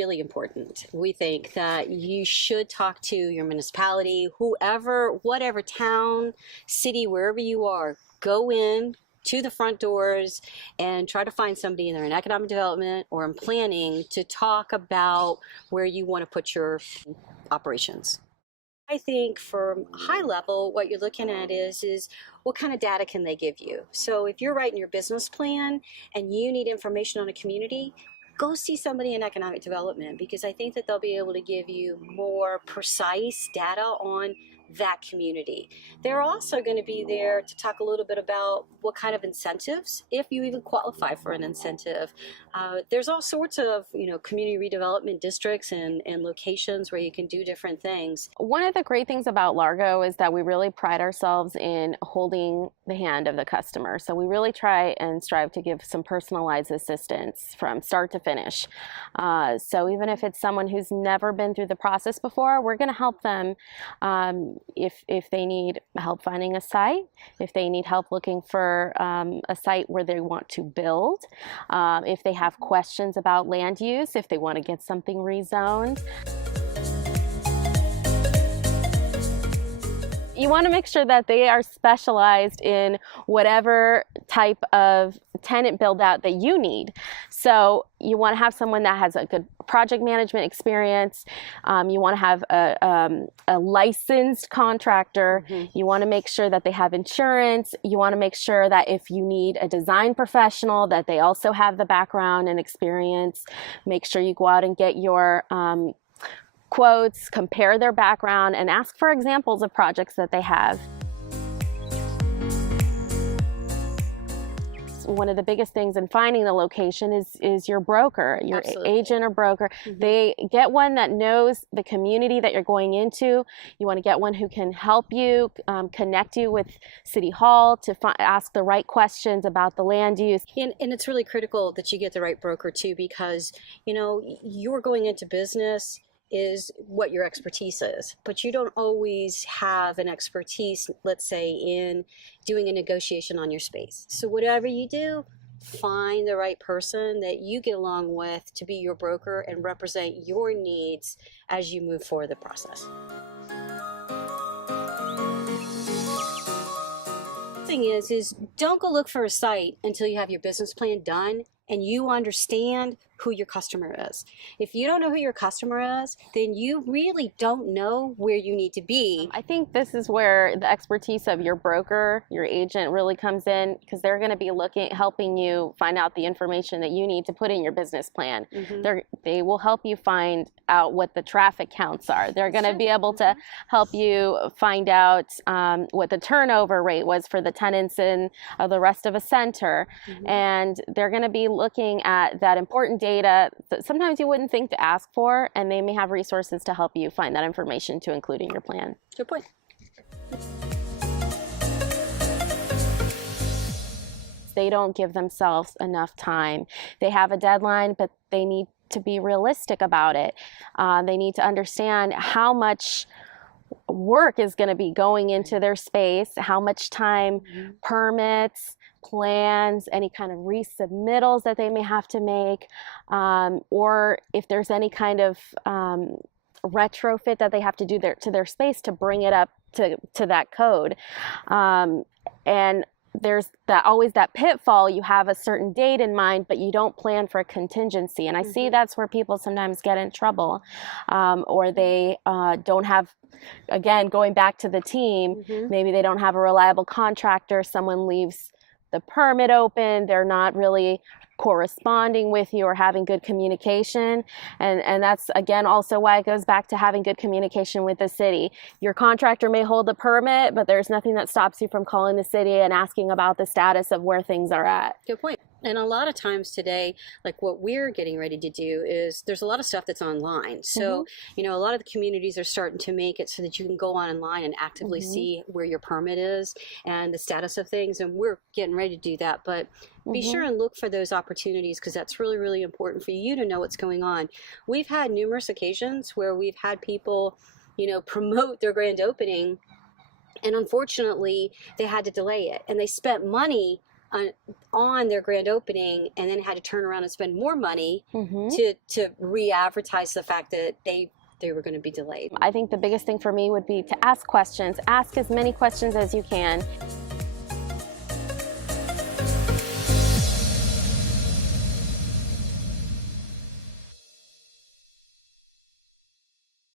really important. We think that you should talk to your municipality, whoever, whatever town, city, wherever you are, go in to the front doors and try to find somebody either in economic development or in planning to talk about where you want to put your operations. I think from high level, what you're looking at is what kind of data can they give you? So if you're writing your business plan and you need information on a community, go see somebody in economic development, because I think that they'll be able to give you more precise data on that community. They're also going to be there to talk a little bit about what kind of incentives, if you even qualify for an incentive. There's all sorts of, community redevelopment districts and locations where you can do different things. One of the great things about Largo is that we really pride ourselves in holding the hand of the customer. So we really try and strive to give some personalized assistance from start to finish. So even if it's someone who's never been through the process before, we're going to help them if they need help finding a site, if they need help looking for a site where they want to build, if they have questions about land use, if they want to get something rezoned. You want to make sure that they are specialized in whatever type of tenant build out that you need. So you want to have someone that has a good project management experience. You want to have a licensed contractor. You want to make sure that they have insurance. You want to make sure that if you need a design professional, that they also have the background and experience. Make sure you go out and get your quotes, compare their background, and ask for examples of projects that they have. One of the biggest things in finding the location is your broker, your agent or broker. They get one that knows the community that you're going into. You want to get one who can help you, connect you with City Hall to ask the right questions about the land use. And it's really critical that you get the right broker too, because you're going into business is what your expertise is, but you don't always have an expertise, let's say, in doing a negotiation on your space. So whatever you do, find the right person that you get along with to be your broker and represent your needs as you move forward the process. The thing is don't go look for a site until you have your business plan done and you understand who your customer is. If you don't know who your customer is, then you really don't know where you need to be. I think this is where the expertise of your broker, your agent really comes in, because they're going to be helping you find out the information that you need to put in your business plan. They will help you find out what the traffic counts are. They're going to be able to help you find out what the turnover rate was for the tenants in the rest of a center. And they're going to be looking at that important data that sometimes you wouldn't think to ask for, and they may have resources to help you find that information to include in your plan. Good point. They don't give themselves enough time. They have a deadline, but they need to be realistic about it. They need to understand how much work is going to be going into their space, how much time, permits, plans, any kind of resubmittals that they may have to make, or if there's any kind of retrofit that they have to do to their space to bring it up to that code. And there's always that pitfall. You have a certain date in mind, but you don't plan for a contingency. And I see that's where people sometimes get in trouble, or they don't have, again, going back to the team, maybe they don't have a reliable contractor, someone leaves the permit open, they're not really corresponding with you or having good communication. And that's, again, also why it goes back to having good communication with the city. Your contractor may hold the permit, but there's nothing that stops you from calling the city and asking about the status of where things are at. Good point. And a lot of times today, like what we're getting ready to do is there's a lot of stuff that's online. So, a lot of the communities are starting to make it so that you can go online and actively see where your permit is and the status of things. And we're getting ready to do that. But be sure and look for those opportunities, because that's really, really important for you to know what's going on. We've had numerous occasions where we've had people, promote their grand opening, and unfortunately they had to delay it, and they spent money on their grand opening, and then had to turn around and spend more money Mm-hmm. to re-advertise the fact that they were going to be delayed. I think the biggest thing for me would be to ask questions. Ask as many questions as you can.